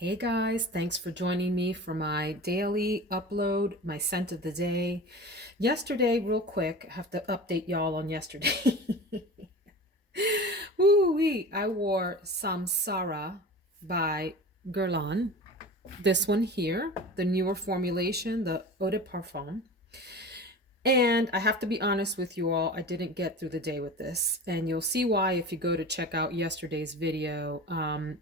Hey guys, thanks for joining me for my daily upload, my scent of the day. Yesterday, real quick, I have to update y'all on yesterday. Woo-wee, I wore Samsara by Guerlain. This one here, the newer formulation, the Eau de Parfum. And I have to be honest with you all, I didn't get through the day with this. And you'll see why if you go to check out yesterday's video.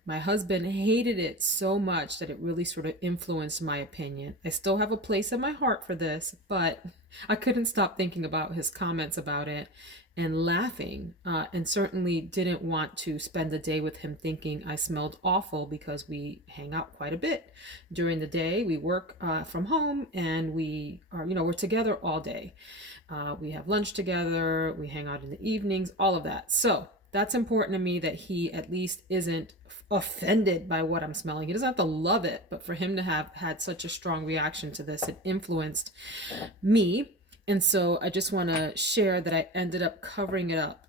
My husband hated it so much that it really sort of influenced my opinion. I still have a place in my heart for this, but I couldn't stop thinking about his comments about it and laughing, and certainly didn't want to spend the day with him thinking I smelled awful because we hang out quite a bit during the day. We work from home and we are, we're together all day. We have lunch together, we hang out in the evenings, all of that. So that's important to me that he at least isn't offended by what I'm smelling. He doesn't have to love it, but for him to have had such a strong reaction to this, it influenced me. And so I just want to share that I ended up covering it up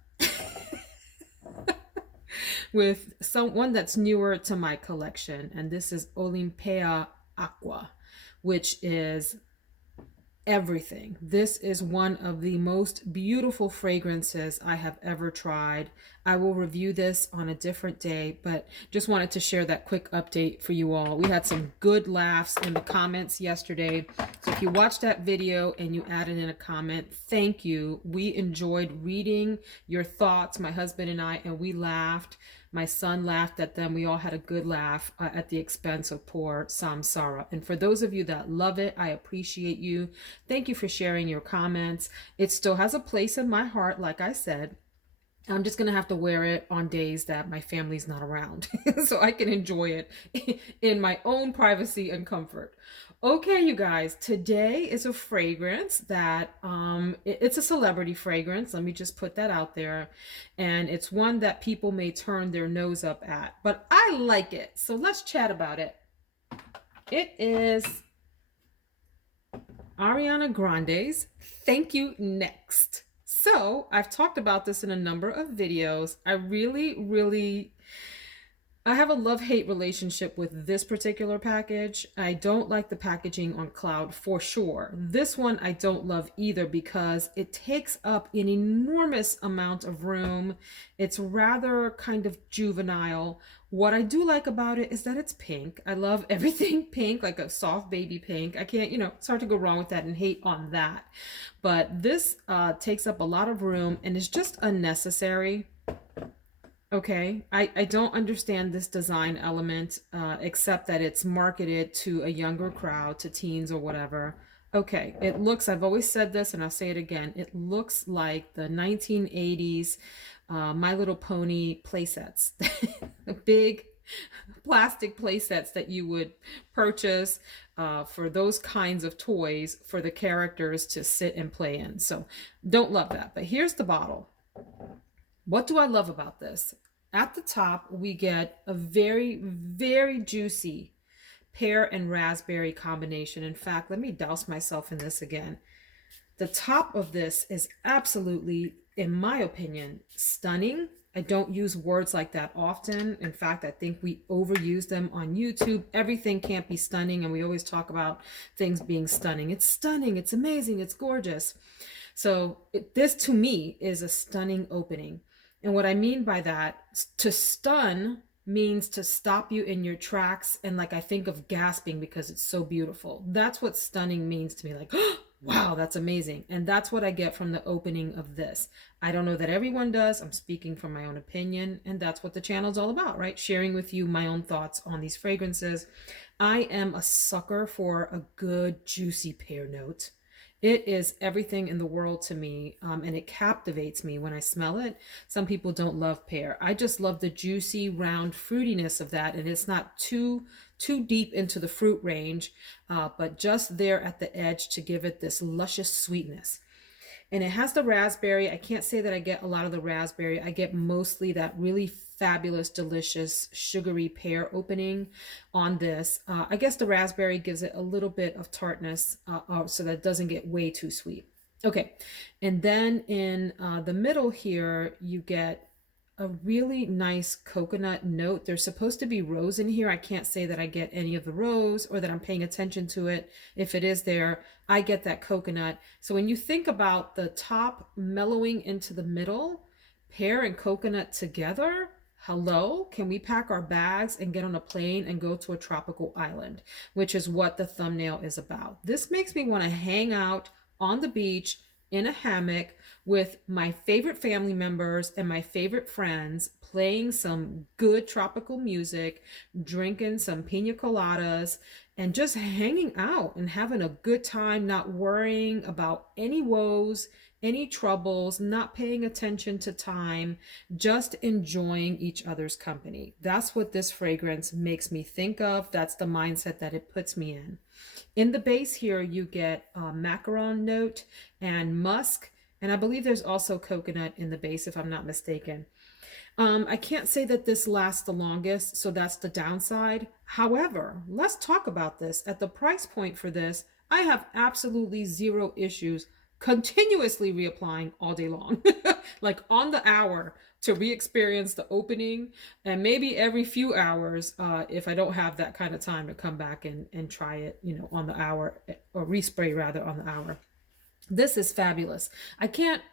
with someone that's newer to my collection. And this is Olympia Aqua, which is everything. This is one of the most beautiful fragrances I have ever tried. I will review this on a different day, but just wanted to share that quick update for you all. We had some good laughs in the comments yesterday. So if you watched that video and you added in a comment, thank you. We enjoyed reading your thoughts, my husband and I, and we laughed. My son laughed at them. We all had a good laugh at the expense of poor Samsara. And for those of you that love it, I appreciate you. Thank you for sharing your comments. It still has a place in my heart, like I said. I'm just going to have to wear it on days that my family's not around so I can enjoy it in my own privacy and comfort. Okay, you guys, today is a fragrance that it's a celebrity fragrance. Let me just put that out there. And it's one that people may turn their nose up at, but I like it. So let's chat about it. It is Ariana Grande's Thank You Next. So I've talked about this in a number of videos. I have a love-hate relationship with this particular package. I don't like the packaging on Cloud for sure. This one I don't love either because it takes up an enormous amount of room. It's rather kind of juvenile. What I do like about it is that it's pink. I love everything pink, like a soft baby pink. I can't, it's hard to go wrong with that and hate on that. But this takes up a lot of room and is just unnecessary. Okay, I don't understand this design element, except that it's marketed to a younger crowd, to teens or whatever. Okay, it looks, I've always said this and I'll say it again, it looks like the 1980s My Little Pony playsets. The big plastic playsets that you would purchase for those kinds of toys for the characters to sit and play in. So don't love that, but here's the bottle. What do I love about this? At the top, we get a very, very juicy pear and raspberry combination. In fact, let me douse myself in this again. The top of this is absolutely, in my opinion, stunning. I don't use words like that often. In fact, I think we overuse them on YouTube. Everything can't be stunning, and we always talk about things being stunning. It's stunning, it's amazing, it's gorgeous. So this to me is a stunning opening. And what I mean by that, to stun means to stop you in your tracks. And like, I think of gasping because it's so beautiful. That's what stunning means to me. Like, oh, wow, that's amazing. And that's what I get from the opening of this. I don't know that everyone does. I'm speaking from my own opinion. And that's what the channel's all about, right? Sharing with you my own thoughts on these fragrances. I am a sucker for a good, juicy pear note. It is everything in the world to me, and it captivates me when I smell it. Some people don't love pear. I just love the juicy, round fruitiness of that, and it's not too deep into the fruit range, but just there at the edge to give it this luscious sweetness. And it has the raspberry. I can't say that I get a lot of the raspberry. I get mostly that really fabulous, delicious, sugary pear opening on this. I guess the raspberry gives it a little bit of tartness so that it doesn't get way too sweet. Okay, and then in the middle here, you get a really nice coconut note. There's supposed to be rose in here. I can't say that I get any of the rose or that I'm paying attention to it. If it is there, I get that coconut. So when you think about the top mellowing into the middle, pear and coconut together, hello, can we pack our bags and get on a plane and go to a tropical island, which is what the thumbnail is about. This makes me want to hang out on the beach in a hammock with my favorite family members and my favorite friends, playing some good tropical music, drinking some pina coladas, and just hanging out and having a good time, not worrying about any woes, any troubles, not paying attention to time, just enjoying each other's company. That's what this fragrance makes me think of. That's the mindset that it puts me in. In the base here, you get a macaron note and musk, and I believe there's also coconut in the base, if I'm not mistaken. I can't say that this lasts the longest, so that's the downside. However, let's talk about this. At the price point for this, I have absolutely zero issues continuously reapplying all day long, like on the hour, to re-experience the opening, and maybe every few hours if I don't have that kind of time to come back and try it, on the hour, or respray rather on the hour. This is fabulous. I can't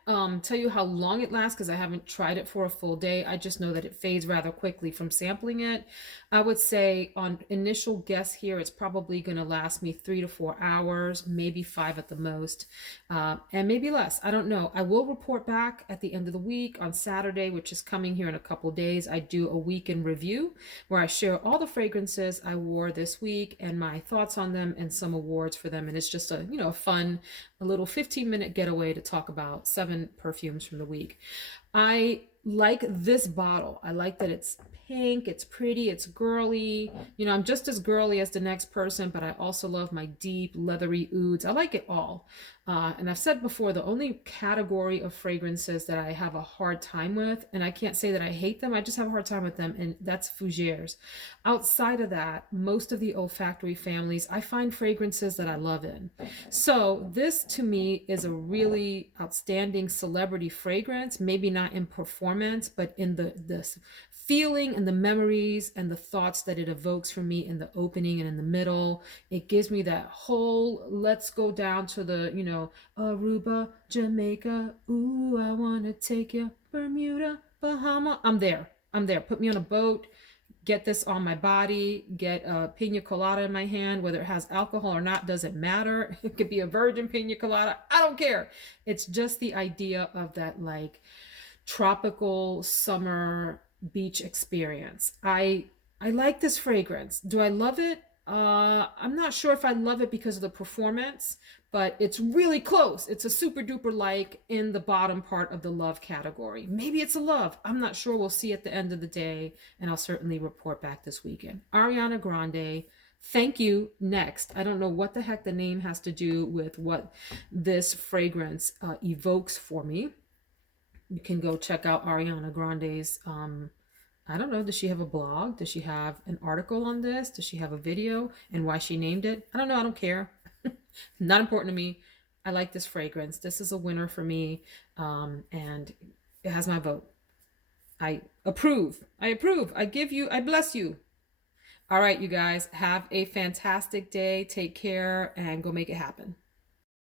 tell you how long it lasts because I haven't tried it for a full day. I just know that it fades rather quickly from sampling it. I would say on initial guess here, it's probably going to last me 3 to 4 hours, maybe 5 at the most, and maybe less. I don't know. I will report back at the end of the week on Saturday, which is coming here in a couple days. I do a week in review where I share all the fragrances I wore this week and my thoughts on them and some awards for them. And it's just a fun, a little 15-minute getaway to talk about 7 perfumes from the week. I like this bottle. I like that it's pink, it's pretty, it's girly. I'm just as girly as the next person, but I also love my deep, leathery ouds. I like it all. And I've said before, the only category of fragrances that I have a hard time with, and I can't say that I hate them, I just have a hard time with them, and that's fougères. Outside of that, most of the olfactory families, I find fragrances that I love in. So this to me is a really outstanding celebrity fragrance, maybe not in performance, but in the feeling and the memories and the thoughts that it evokes for me in the opening and in the middle. It gives me that whole, let's go down to the, Aruba, Jamaica, ooh, I want to take you, Bermuda, Bahama. I'm there. Put me on a boat, get this on my body, get a pina colada in my hand, whether it has alcohol or not, doesn't matter. It could be a virgin pina colada. I don't care. It's just the idea of that like tropical summer beach experience. I like this fragrance. Do I love it? I'm not sure if I love it because of the performance, but it's really close. It's a super duper like in the bottom part of the love category. Maybe it's a love. I'm not sure. We'll see at the end of the day, and I'll certainly report back this weekend. Ariana Grande, thank you. Next. I don't know what the heck the name has to do with what this fragrance evokes for me. You can go check out Ariana Grande's, I don't know, does she have a blog? Does she have an article on this? Does she have a video and why she named it? I don't know. I don't care. Not important to me. I like this fragrance. This is a winner for me, and it has my vote. I approve. I bless you. All right, you guys, have a fantastic day. Take care and go make it happen.